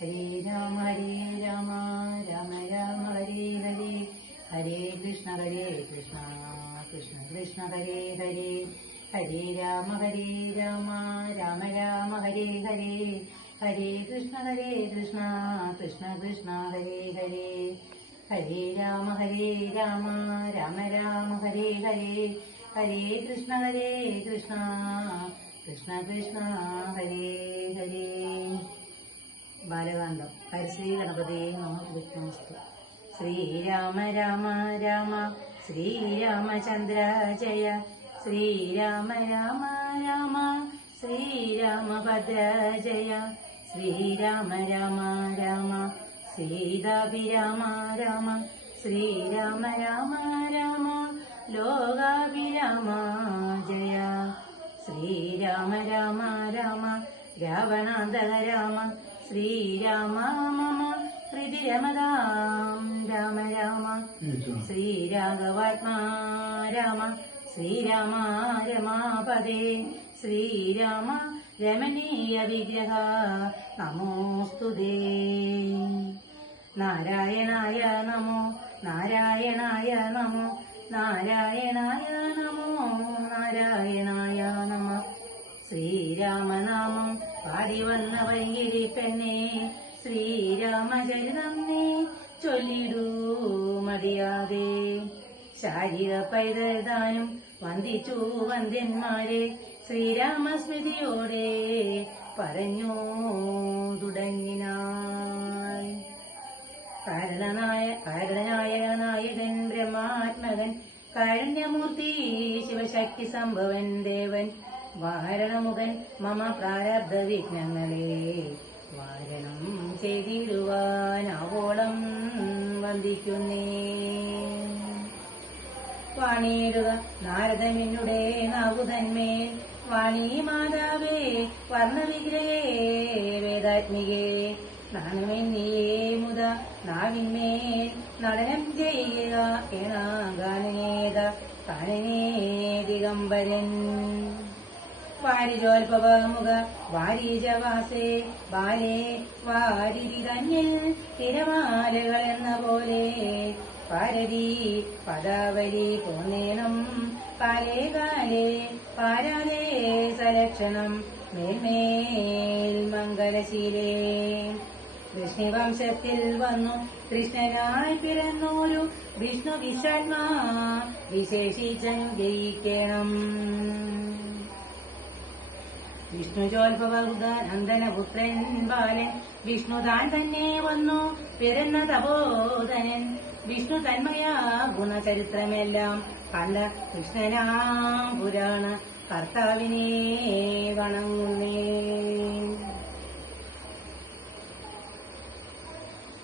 ഹരേ രാമ രാമ രാമ ഹരേ ഹരേ ഹരേ കൃഷ്ണ കൃഷ്ണ കൃഷ്ണ ഹരേ ഹരേ ഹരേ രാമ രാമ രാമ ഹരേ ഹരേ ഹരേ കൃഷ്ണ കൃഷ്ണ കൃഷ്ണ ഹരേ ഹരേ ഹരേ രാമ രാമ ഹരേ ഹരേ ഹരേ കൃഷ്ണ കൃഷ്ണ കൃഷ്ണ ഹരേ ഹരേ. ബാലകാന്ഡം. ഹരിശ്രീ ഗണപതേ നമഃ. വിഘ്നോസ്തു. ശ്രീരാമ രാമ രാമ ശ്രീരാമചന്ദ്ര ജയ ശ്രീരാമ രാമ രാമ ശ്രീരാമഭദ്ര ജയ ശ്രീരാമ രാമ രാമ സീതാഭിരാമ രാമ ശ്രീരാമ രാമ രാമ ലോകാഭിരാമ ജയ ശ്രീരാമ രാമ രാമ രാവണാന്തക രാമ ശ്രീരാമ മമ ഹൃദിരമതാം രാമ രാമ ശ്രീരാഘവാത്മാ രാമ ശ്രീരാമ രമാപദേ ശ്രീരാമ രമണീയ വിഗ്രഹ നമോസ്തുതേ. നാരായണായ നമോ നാരായണായ നമോ നാരായണായ നമോ നാരായണായ നമ. ശ്രീരാമനാമം പാടി വന്ന വൈകിരി പെണ്ണേ ശ്രീരാമചരിതം നീ ചൊല്ലിടൂ മതിയാതെ. ശാരിക പൈതൃദാനും വന്ദിച്ചു വന്ദ്യന്മാരെ ശ്രീരാമസ്മൃതിയോടെ പറഞ്ഞു തുടങ്ങിനാൾ. കാരണനായകൻ ബ്രഹ്മാത്മകൻ കാരുണ്യമൂർത്തി ശിവശക്തി സംഭവൻ ദേവൻ വാരണമുഖൻ മമ പ്രാരബ്ധ വിഘ്നങ്ങളെ വാരണം ചെയ്തിടുവാനാവോളം വന്ദിക്കുന്നേ. വാണിയിടുക നാരദമിന്നുടെ നാവുതന്മേൽ വാണി മാതാവേ വർണ്ണവിഗ്രഹേ വേദാത്മികേ നാണമെന്നിയേ മുത നാവിന്മേൽ നടനം ചെയ്യുക എണാഗാനേത കാനനേ ദിഗംബരൻ. വാരിജോൽപവമുഖ വാരീജവാസേ ബാലേ വാരിരി തന്നിൽ തിരമാലകൾ എന്ന പോലെ പാരതി പദാവലി പോന്നേണം കാലേ കാലേ പാരാലേ സലക്ഷണം മേൽമേൽ മംഗലശീലേ. കൃഷ്ണവംശത്തിൽ വന്നു കൃഷ്ണനായി പിറന്നോരു വിഷ്ണു വിശാത്മാ വിശേഷിച്ചൻ ജയിക്കണം. വിഷ്ണുജോത്ഭവനന്ദനപുത്രൻ ബാലൻ വിഷ്ണുതാൻ തന്നെ വന്നു പിറന്ന തപോധനൻ. വിഷ്ണു തന്മയ ഗുണചരിത്രമെല്ലാം കണ്ട കൃഷ്ണനാം പുരാണ കർത്താവിനെ വണങ്ങുന്നേ.